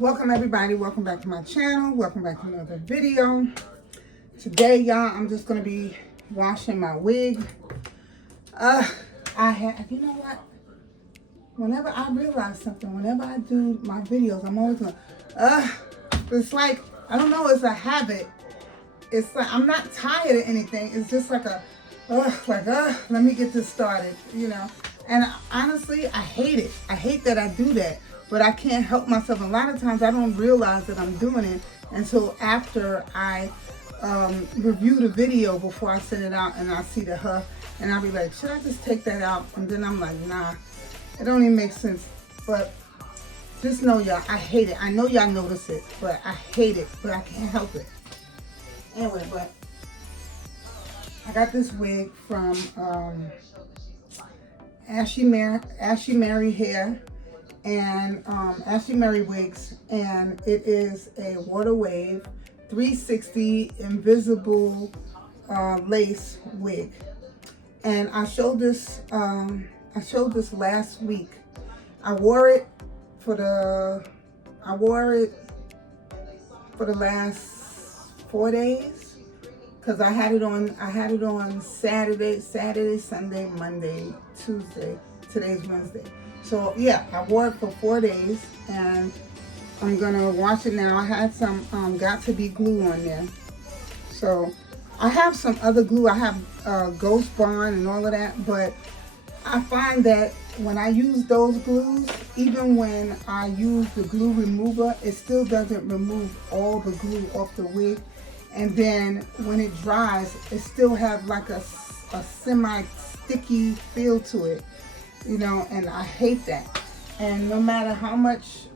Welcome everybody, welcome back to my channel, welcome back to another video. Today y'all, I'm just going to be washing my wig. You know what, whenever I realize something, whenever I do my videos, I'm always going, it's like, I don't know, it's a habit. It's like, I'm not tired of anything, it's just like let me get this started, you know. And honestly, I hate it. I hate that I do that. But I can't help myself. A lot of times I don't realize that I'm doing it until after I review the video before I send it out and I see the huff. And I'll be like, should I just take that out? And then I'm like, nah, it don't even make sense. But just know y'all, I hate it. I know y'all notice it, but I hate it. But I can't help it. Anyway, but I got this wig from Ashley Mary Hair and Ashley Mary Wigs, and it is a water wave 360 invisible lace wig. And I showed this last week. I wore it for the last 4 days because I had it on Saturday, Sunday, Monday, Tuesday. Today's Wednesday. So yeah, I wore it for 4 days and I'm gonna wash it now. I had some got to be glue on there. So I have some other glue. I have Ghost Bond and all of that, but I find that when I use those glues, even when I use the glue remover, it still doesn't remove all the glue off the wig. And then when it dries, it still have like a semi-sticky feel to it. You know, and I hate that. And no matter how much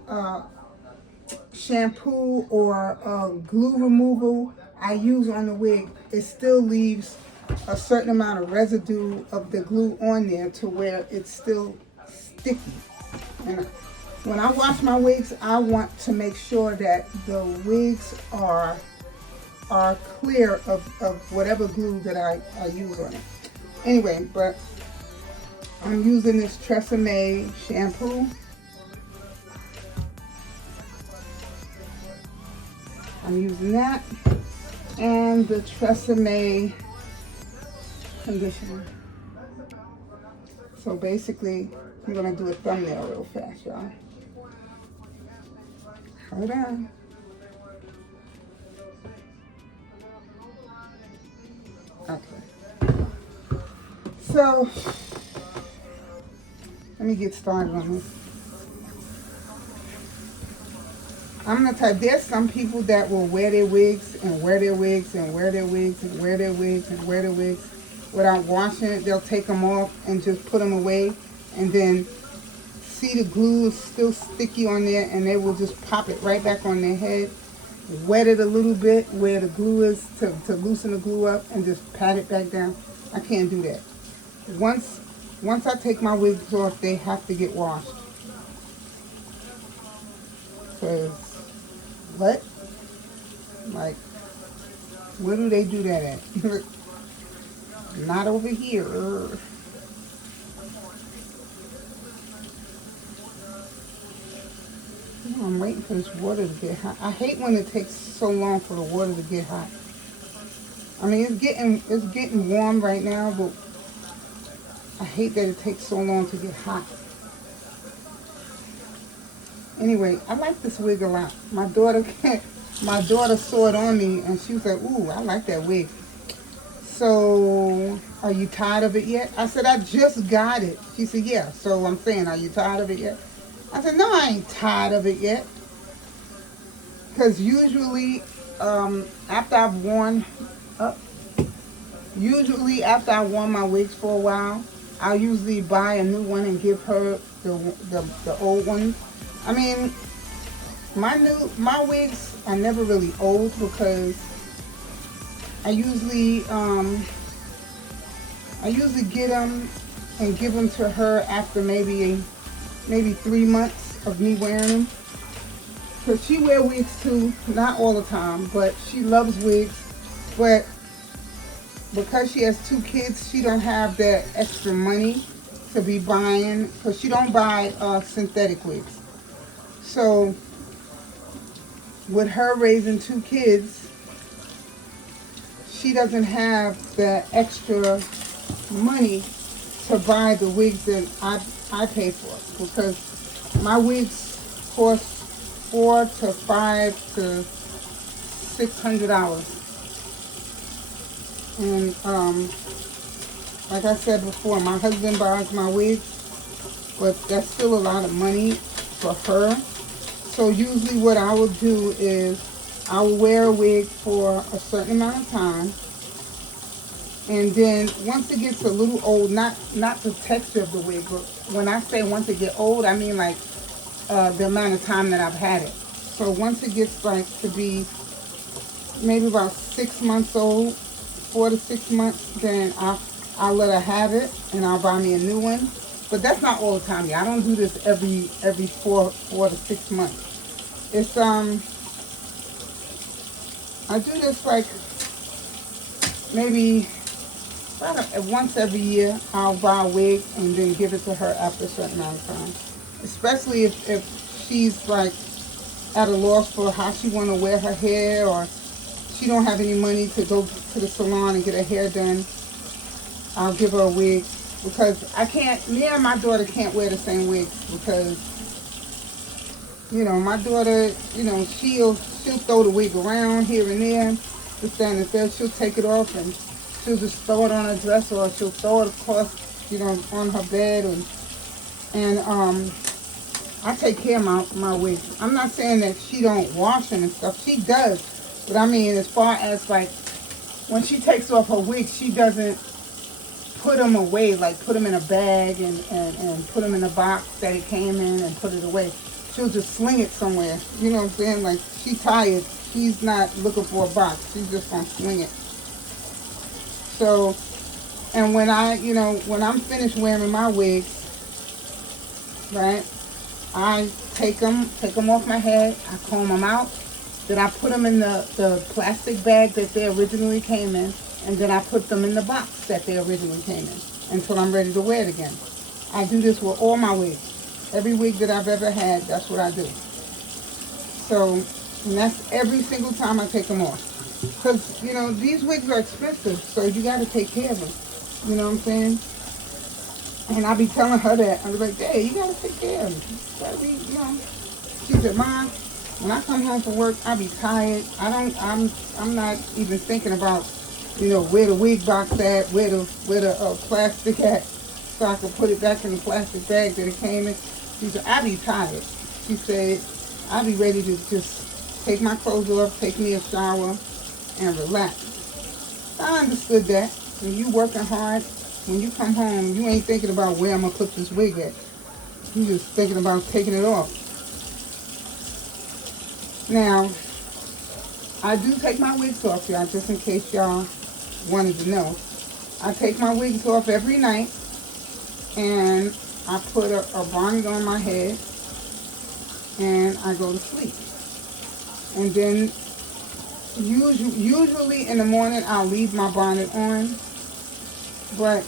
shampoo or glue removal I use on the wig, it still leaves a certain amount of residue of the glue on there to where it's still sticky. And when I wash my wigs, I want to make sure that the wigs are clear of whatever glue that I use on it. Anyway, but I'm using this Tresemme shampoo. I'm using that. And the Tresemme conditioner. So basically, I'm going to do a thumbnail real fast, y'all. Hold on. Okay. So let me get started on this. I'm the type, there's some people that will wear their wigs and wear their wigs and wear their wigs and wear their wigs and wear their wigs without washing it. They'll take them off and just put them away and then see the glue is still sticky on there and they will just pop it right back on their head, wet it a little bit where the glue is to loosen the glue up and just pat it back down. I can't do that. Once I take my wigs off, they have to get washed. Because, what? Like, where do they do that at? Not over here. I'm waiting for this water to get hot. I hate when it takes so long for the water to get hot. I mean, it's getting warm right now, but I hate that it takes so long to get hot. Anyway, I like this wig a lot. My daughter saw it on me and she was like, ooh, I like that wig. So, are you tired of it yet? I said, I just got it. She said, yeah. So I'm saying, are you tired of it yet? I said, no, I ain't tired of it yet. Because usually, after I've worn my wigs for a while, I'll usually buy a new one and give her the old one. I mean, my wigs are never really old because I usually get them and give them to her after maybe 3 months of me wearing them. Because she wears wigs too, not all the time, but she loves wigs. But because she has 2 kids, she don't have that extra money to be buying, because she don't buy synthetic wigs. So with her raising 2 kids, she doesn't have the extra money to buy the wigs that I pay for, because my wigs cost $400 to $600. And like I said before, my husband buys my wigs, but that's still a lot of money for her. So usually what I will do is I will wear a wig for a certain amount of time, and then once it gets a little old, not the texture of the wig, but when I say once it get old, I mean like the amount of time that I've had it. So once it gets like to be maybe about 6 months old, 4 to 6 months, then I'll let her have it, and I'll buy me a new one. But that's not all the time. Yeah, I don't do this every 4 to 6 months. It's I do this like maybe once every year. I'll buy a wig and then give it to her after a certain amount of time. Especially if she's like at a loss for how she want to wear her hair, or she don't have any money to go to the salon and get her hair done, I'll give her a wig, because me and my daughter can't wear the same wigs, because, you know, my daughter, you know, she'll throw the wig around here and there, this, that, and the third. She'll take it off and she'll just throw it on her dress, or she'll throw it across, you know, on her bed, and I take care of my wigs. I'm not saying that she don't wash them and stuff. She does. But I mean, as far as like when she takes off her wig, she doesn't put them away, like put them in a bag and put them in a box that it came in and put it away. She'll just sling it somewhere. You know what I'm saying? Like, she's tired. She's not looking for a box. She's just going to swing it. So, and when when I'm finished wearing my wigs, right, I take them off my head, I comb them out, then I put them in the plastic bag that they originally came in, and then I put them in the box that they originally came in until I'm ready to wear it again. I do this with all my wigs. Every wig that I've ever had, that's what I do. So, and that's every single time I take them off. Because, you know, these wigs are expensive, so you got to take care of them. You know what I'm saying? And I be telling her that. I be like, hey, you got to take care of them. You know. She said, Mom, when I come home from work, I be tired. I'm not even thinking about, you know, where the wig box at, where the plastic at, so I can put it back in the plastic bag that it came in. She said, I be tired. She said, I be ready to just take my clothes off, take me a shower, and relax. I understood that. When you working hard, when you come home, you ain't thinking about where I'm going to put this wig at. You just thinking about taking it off. Now, I do take my wigs off, y'all, just in case y'all wanted to know. I take my wigs off every night, and I put a bonnet on my head, and I go to sleep. And then usually in the morning I'll leave my bonnet on, but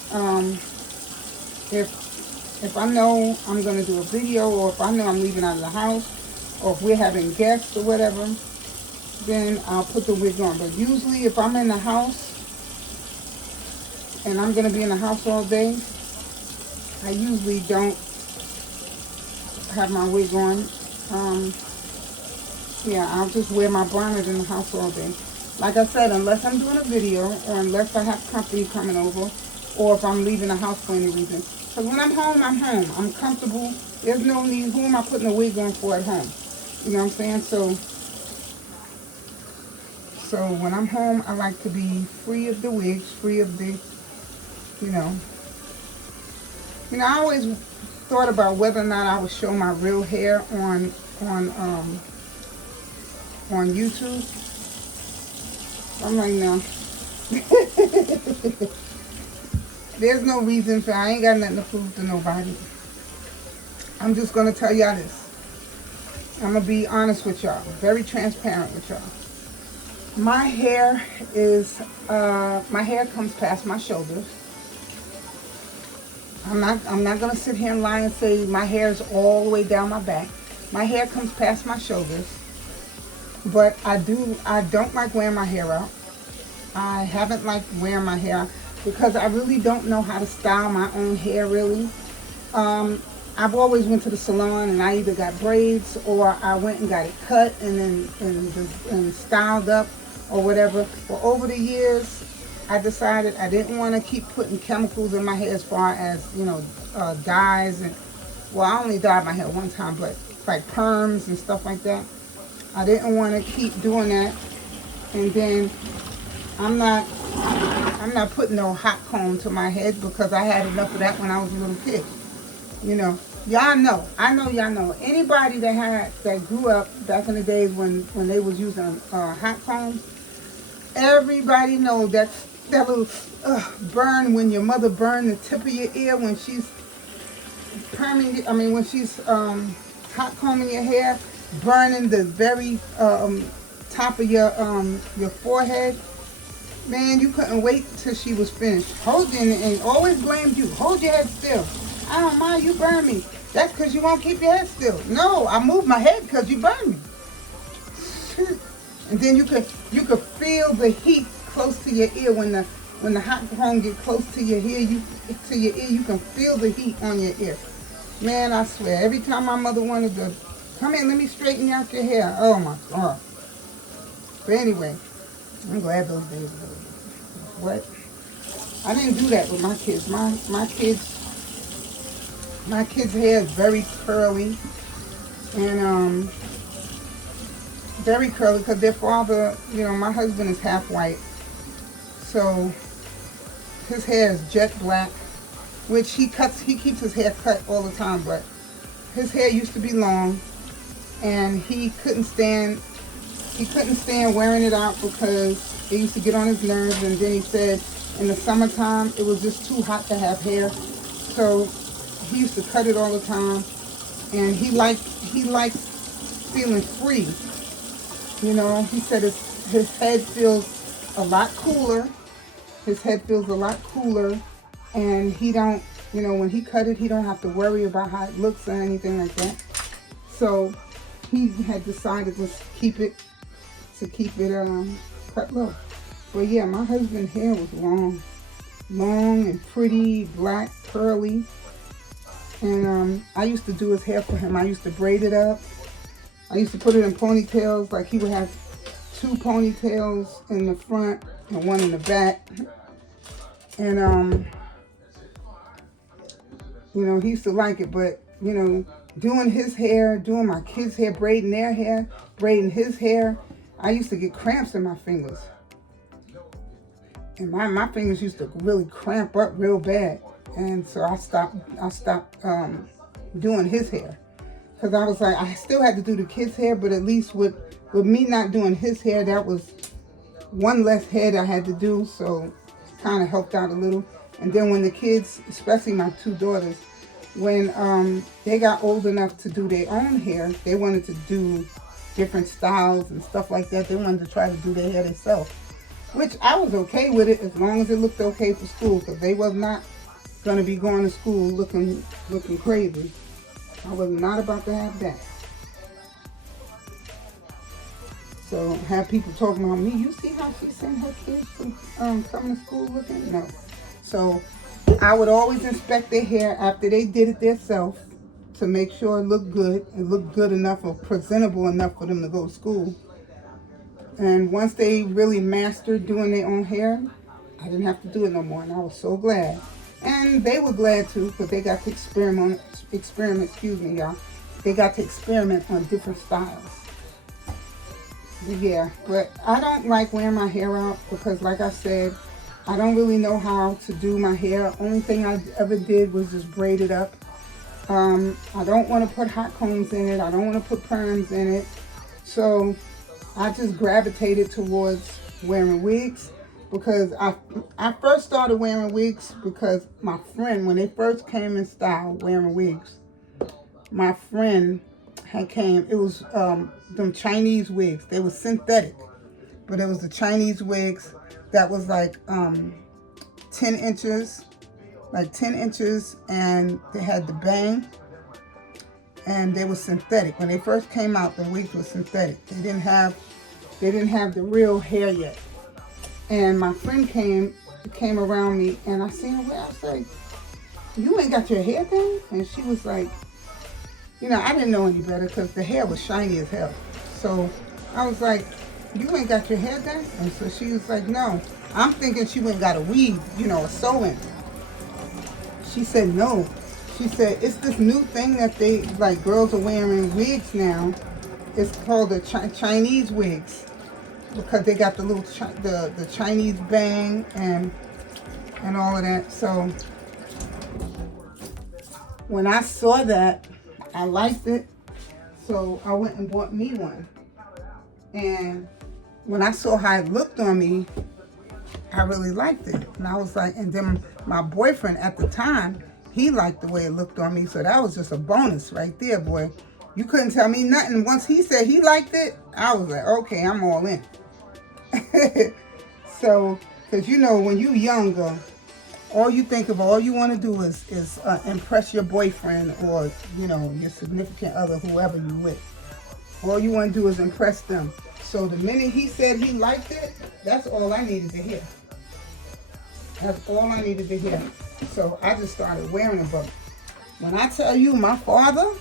if I know I'm going to do a video, or if I know I'm leaving out of the house, or if we're having guests or whatever, then I'll put the wig on. But usually if I'm in the house and I'm going to be in the house all day, I usually don't have my wig on. Yeah, I'll just wear my bonnet in the house all day. Like I said, unless I'm doing a video, or unless I have company coming over, or if I'm leaving the house for any reason. Because when I'm home, I'm home. I'm comfortable. There's no need. Who am I putting a wig on for at home? You know what I'm saying? So when I'm home, I like to be free of the wigs, free of the, you know. I always thought about whether or not I would show my real hair on YouTube. I'm like, no. There's no reason for, I ain't got nothing to prove to nobody. I'm just going to tell y'all this. I'm going to be honest with y'all. Very transparent with y'all. My hair comes past my shoulders. I'm not going to sit here and lie and say my hair is all the way down my back. My hair comes past my shoulders. But I don't like wearing my hair out. I haven't liked wearing my hair because I really don't know how to style my own hair really. Um, I've always went to the salon and I either got braids or I went and got it cut and then and styled up or whatever. But over the years, I decided I didn't want to keep putting chemicals in my hair as far as, dyes and, well, I only dyed my hair one time, but like perms and stuff like that. I didn't want to keep doing that. And then I'm not putting no hot comb to my head because I had enough of that when I was a little kid. Y'all know. I know y'all know. Anybody that grew up back in the days when they was using hot combs, everybody knows that little burn when your mother burned the tip of your ear when she's when she's hot combing your hair, burning the very top of your forehead. Man, you couldn't wait till she was finished. And always blamed you. Hold your head still. I don't mind, you burn me. That's because you won't keep your head still. No, I moved my head because you burned me. And then you could feel the heat close to your ear when the hot comb get close to your ear. You can feel the heat on your ear. Man, I swear, every time my mother wanted to come in, let me straighten out your hair. Oh my God. But anyway, I'm glad those days are over. What? I didn't do that with my kids. My kids' hair is very curly and very curly because their father, my husband is half white, so his hair is jet black, which he keeps his hair cut all the time, but his hair used to be long, and he couldn't stand wearing it out because it used to get on his nerves. And then he said in the summertime it was just too hot to have hair, so he used to cut it all the time. And he liked feeling free. He said his head feels a lot cooler. And he don't, when he cut it, he don't have to worry about how it looks or anything like that. So he had decided to keep it cut low. But yeah, my husband's hair was long and pretty, black, curly. And I used to do his hair for him. I used to braid it up. I used to put it in ponytails. Like he would have 2 ponytails in the front and 1 in the back. And he used to like it. But doing his hair, doing my kids' hair, braiding their hair, braiding his hair, I used to get cramps in my fingers. And my fingers used to really cramp up real bad. And so I stopped doing his hair. Because I was like, I still had to do the kids' hair, but at least with me not doing his hair, that was one less head I had to do. So it kind of helped out a little. And then when the kids, especially my 2 daughters, when they got old enough to do their own hair, they wanted to do different styles and stuff like that. They wanted to try to do their hair themselves, which I was okay with it as long as it looked okay for school, because they was not going to be going to school looking crazy. I was not about to have that. So have people talking about me. You see how she sent her kids from coming to school looking? No. So I would always inspect their hair after they did it themselves to make sure it looked good. It looked good enough or presentable enough for them to go to school. And once they really mastered doing their own hair, I didn't have to do it no more. And I was so glad. And they were glad too, because they got to experiment, y'all. They got to experiment on different styles. Yeah, but I don't like wearing my hair out because, like I said, I don't really know how to do my hair. Only thing I ever did was just braid it up. I don't want to put hot combs in it. I don't want to put perms in it. So I just gravitated towards wearing wigs. Because I first started wearing wigs because my friend, when they first came in style wearing wigs, my friend had came, it was them Chinese wigs. They were synthetic, but it was the Chinese wigs that was like 10 inches, and they had the bang, and they were synthetic. When they first came out, the wigs were synthetic. They didn't have the real hair yet. And my friend came around me, and I seen her. I was like, "You ain't got your hair done?" And she was like, I didn't know any better because the hair was shiny as hell. So I was like, "You ain't got your hair done?" And so she was like, "No." I'm thinking she went and got a weave, a sew-in. She said no. She said it's this new thing that they, like, girls are wearing wigs now. It's called the Chinese wigs, because they got the little the Chinese bang and all of that. So when I saw that, I liked it. So I went and bought me one. And when I saw how it looked on me, I really liked it. And I was like, and then my boyfriend at the time, he liked the way it looked on me. So that was just a bonus right there, boy. You couldn't tell me nothing. Once he said he liked it, I was like, okay, I'm all in. So, because when you younger, all you want to do is impress your boyfriend or, your significant other, whoever you with. All you want to do is impress them. So the minute he said he liked it, that's all I needed to hear. That's all I needed to hear. So I just started wearing it. But when I tell you, my father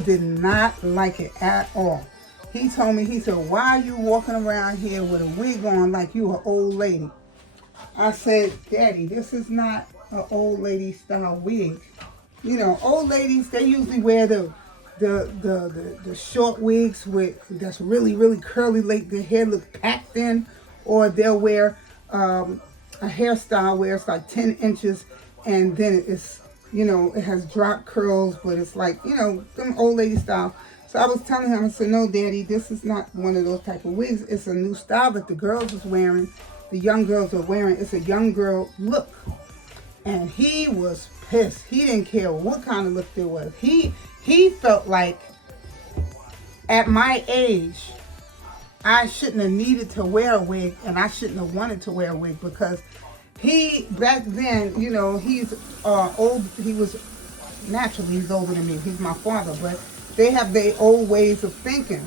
did not like it at all. He told me, he said, "Why are you walking around here with a wig on like you an old lady?" I said, "Daddy, this is not an old lady style wig. Old ladies, they usually wear the short wigs that's really, really curly, like their hair looks packed in, or they'll wear a hairstyle where it's like 10 inches and then it's, it has drop curls, but it's like, them old lady style." So I was telling him, I said, "No, Daddy, this is not one of those type of wigs. It's a new style that the girls is wearing. The young girls are wearing. It's a young girl look." And he was pissed. He didn't care what kind of look there was. He felt like at my age, I shouldn't have needed to wear a wig, and I shouldn't have wanted to wear a wig, because he, back then, he's old. He was, naturally, he's older than me. He's my father, but they have their old ways of thinking.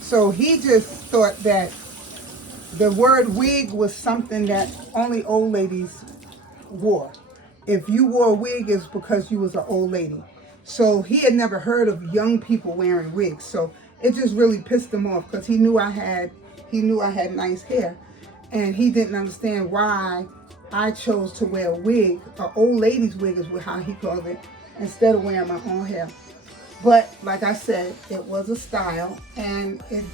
So he just thought that the word wig was something that only old ladies wore. If you wore a wig, it's because you was an old lady. So he had never heard of young people wearing wigs. So it just really pissed him off, because he knew I had nice hair, and he didn't understand why I chose to wear a wig. An old lady's wig is how he called it, instead of wearing my own hair. But like I said, it was a style, and it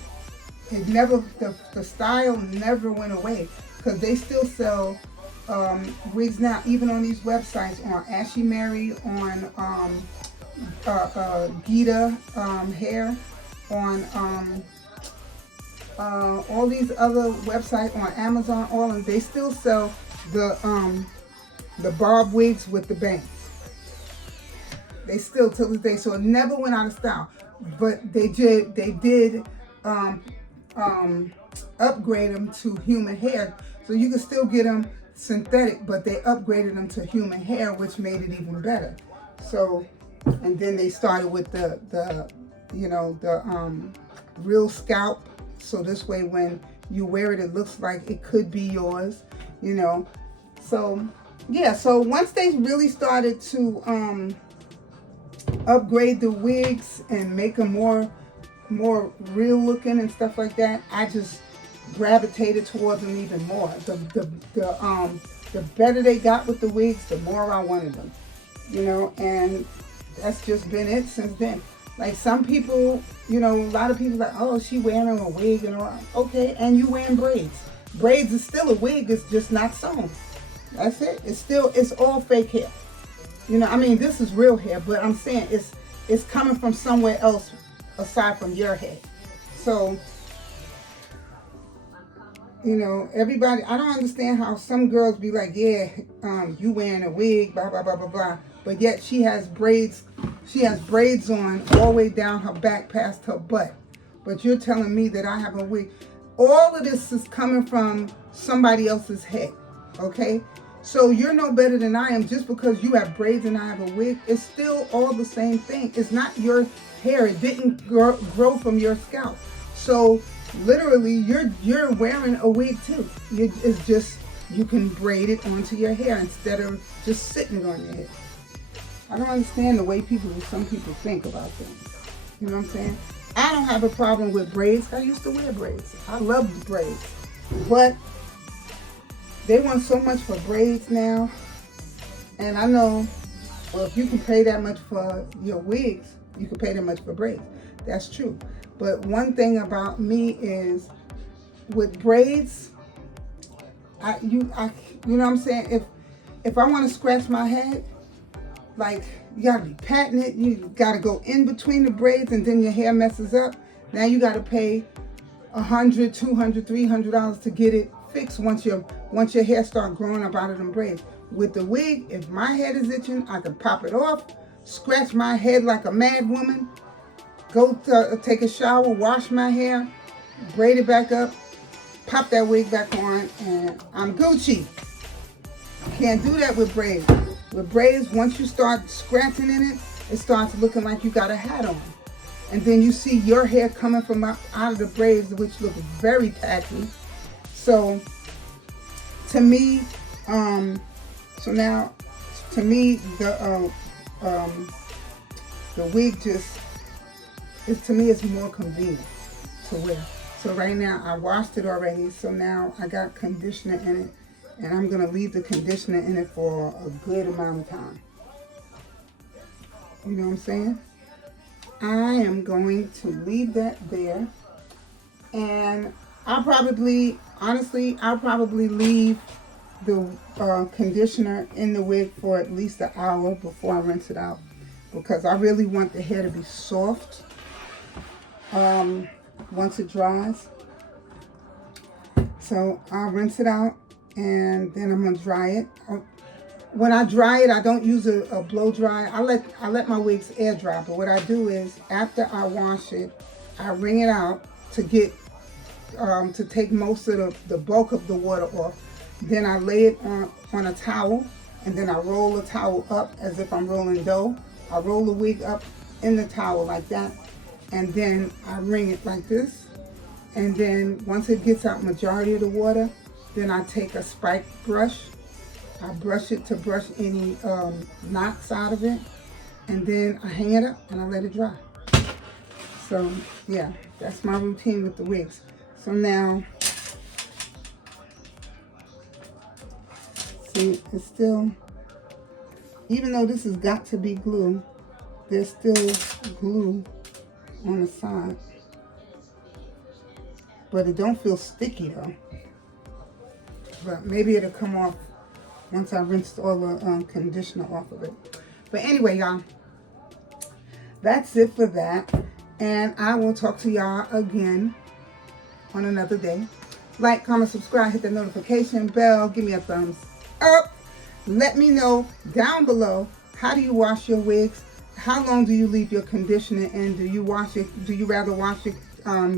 never, the style never went away, because they still sell wigs now, even on these websites, on Ashy Mary, on Gita hair, on all these other websites, on Amazon, all of them. They still sell the bob wigs with the bangs. They still, till this day, so it never went out of style. But they did upgrade them to human hair, so you can still get them synthetic, but they upgraded them to human hair, which made it even better. So, and then they started with the real scalp, so this way when you wear it, it looks like it could be yours, So yeah, so once they really started to upgrade the wigs and make them more real looking and stuff like that, I just gravitated towards them even more. The better they got with the wigs, the more I wanted them, and that's just been it since then. Like some people, a lot of people like, "Oh, she wearing a wig," and all. Okay, and you wearing braids. Braids is still a wig, it's just not sewn. That's it. It's all fake hair. This is real hair, but I'm saying it's coming from somewhere else aside from your head. So, everybody, I don't understand how some girls be like, "Yeah, you wearing a wig, blah, blah, blah, blah, blah." But yet she has braids on all the way down her back past her butt. But you're telling me that I have a wig. All of this is coming from somebody else's head, okay? So you're no better than I am just because you have braids and I have a wig. It's still all the same thing. It's not your hair. It didn't grow from your scalp. So literally, you're wearing a wig too. It's just you can braid it onto your hair instead of just sitting it on your head. I don't understand the way some people think about things. You know what I'm saying? I don't have a problem with braids. I used to wear braids. I love braids. But they want so much for braids now. And I know, well, if you can pay that much for your wigs, you can pay that much for braids. That's true. But one thing about me is with braids, you know what I'm saying? If I want to scratch my head, like, you gotta be patting it, you gotta go in between the braids, and then your hair messes up. Now you gotta pay $100, $200, $300 to get it fixed once your hair start growing up out of them braids. With the wig, if my head is itching, I can pop it off, scratch my head like a mad woman, go to take a shower, wash my hair, braid it back up, pop that wig back on, and I'm Gucci. Can't do that with braids. With braids, once you start scratching in it, it starts looking like you got a hat on. And then you see your hair coming from out of the braids, which look very tacky. So, to me, the wig it's more convenient to wear. So right now, I washed it already, so now I got conditioner in it. And I'm going to leave the conditioner in it for a good amount of time. You know what I'm saying? I am going to leave that there. And I'll probably leave the conditioner in the wig for at least an hour before I rinse it out. Because I really want the hair to be soft once it dries. So I'll rinse it out. And then I'm gonna dry it. When I dry it, I don't use a blow dry. I let my wigs air dry. But what I do is, after I wash it, I wring it out to get to take most of the bulk of the water off. Then I lay it on a towel, and then I roll the towel up as if I'm rolling dough. I roll the wig up in the towel like that, and then I wring it like this. And then once it gets out majority of the water, then I take a spike brush. I brush it to brush any knots out of it. And then I hang it up and I let it dry. So, yeah, that's my routine with the wigs. So now, see, it's still, even though this has got to be glue, there's still glue on the side. But it don't feel sticky though. But maybe it'll come off once I rinsed all the conditioner off of it. But anyway, y'all, that's it for that. And I will talk to y'all again on another day. Like, comment, subscribe, hit the notification bell, give me a thumbs up. Let me know down below, how do you wash your wigs? How long do you leave your conditioner in? Do you rather wash your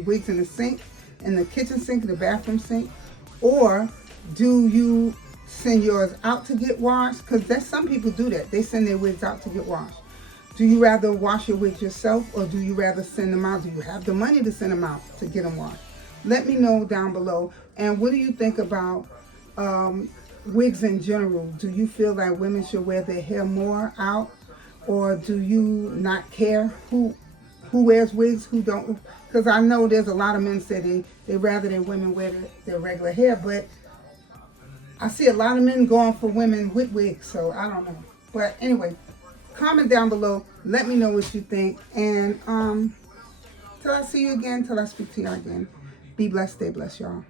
wigs in the sink, in the kitchen sink, the bathroom sink? Or do you send yours out to get washed? Because some people do that. They send their wigs out to get washed. Do you rather wash your wigs yourself, or do you rather send them out? Do you have the money to send them out to get them washed? Let me know down below. And what do you think about wigs in general? Do you feel like women should wear their hair more out? Or do you not care who wears wigs, who don't? Because I know there's a lot of men say they rather their women wear their regular hair, but I see a lot of men going for women with wigs, so I don't know. But anyway, comment down below. Let me know what you think. And till I see you again, till I speak to you again, be blessed, stay blessed, y'all.